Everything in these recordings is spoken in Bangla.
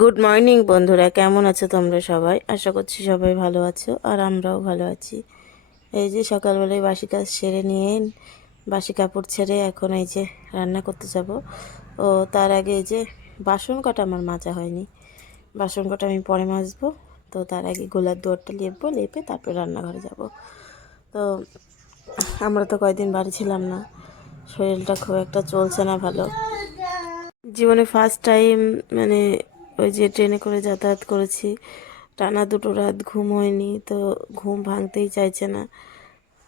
গুড মর্নিং বন্ধুরা, কেমন আছো তোমরা সবাই? আশা করছি সবাই ভালো আছো আর আমরাও ভালো আছি। এই যে সকালবেলায় বাসি কাজ সেরে নিয়ে বাসি কাপড় ছেড়ে এখন এই যে রান্না করতে যাব। ও তার আগে এই যে বাসন কটা আমার মাজা হয়নি, বাসন কটা আমি পরে মাজবো। তো তার আগে গোলার দুয়ারটা লেপবো, লেপে তারপরে রান্নাঘরে যাব। তো আমরা তো কয়েকদিন বাড়ি ছিলাম না, শরীরটা খুব একটা চলছে না ভালো। জীবনে ফার্স্ট টাইম মানে ওই যে ট্রেনে করে যাতায়াত করেছি, টানা 2 রাত ঘুম হয়নি, তো ঘুম ভাঙতেই চাইছে না।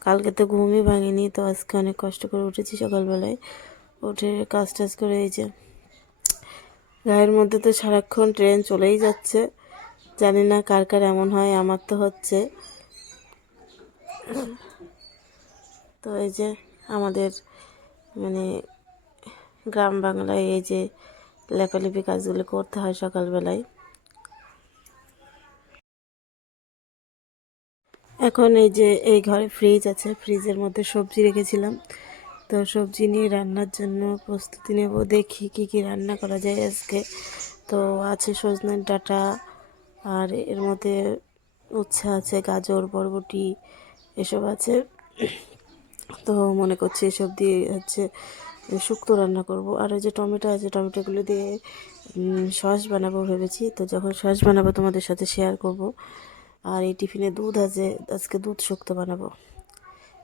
কালকে তো ঘুমই ভাঙিনি, তো আজকে অনেক কষ্ট করে উঠেছি সকালবেলায়। উঠে কাজ টাজ করে এই যে গায়ের মধ্যে তো সারাক্ষণ ট্রেন চলেই যাচ্ছে। জানি না কার কার এমন হয়, আমার তো হচ্ছে। তো এই যে আমাদের মানে গ্রাম বাংলায় এই যে লেপালেপি কাজগুলো করতে হয় সকালবেলায়। এখন এই যে এই ঘরে ফ্রিজ আছে, ফ্রিজের মধ্যে সবজি রেখেছিলাম, তো সবজি নিয়ে রান্নার জন্য প্রস্তুতি নেব। দেখি কি কি রান্না করা যায় আজকে। তো আছে সজনের ডাঁটা, আর এর মধ্যে উচ্ছে আছে, গাজর, বরবটি এসব আছে। তো মনে করছি এসব দিয়ে হচ্ছে শুক্তো রান্না করব। আর ওই যে টমেটো আছে, টমেটোগুলো দিয়ে সস বানাবো ভেবেছি। তো যখন সস বানাবো তোমাদের সাথে শেয়ার করব। আর এই টিফিনে দুধ আছে, আজকে দুধ শুক্তো বানাবো।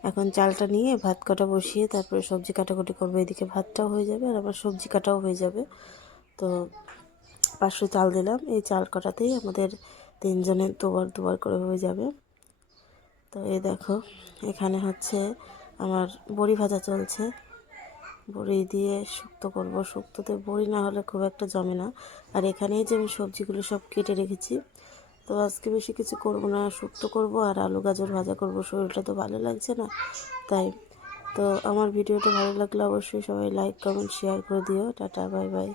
এখন চালটা নিয়ে ভাত কাটা বসিয়ে তারপরে সবজি কাটাকুটি করবো। এদিকে ভাতটাও হয়ে যাবে আর আবার সবজি কাটাও হয়ে যাবে। তো 500 চাল দিলাম, এই চাল কাটাতেই আমাদের 3 জনের দুবার দুবার করে হয়ে যাবে। তো এই দেখো, এখানে হচ্ছে আমার বড়ি ভাজা চলছে। বড়ি দিয়ে শুক্তো করব, শুক্তোতে বড়ি না হলে খুব একটা জমে না। আর এখানেই যে আমি সবজিগুলো সব কেটে রেখেছি। তো আজকে বেশি কিছু করব না, শুক্তো করব আর আলু গাজর ভাজা করব। শরীরটা তো ভালো লাগছে না তাই। তো আমার ভিডিওটা ভালো লাগলে অবশ্যই সবাই লাইক কমেন্ট শেয়ার করে দিও। Tata, bye bye.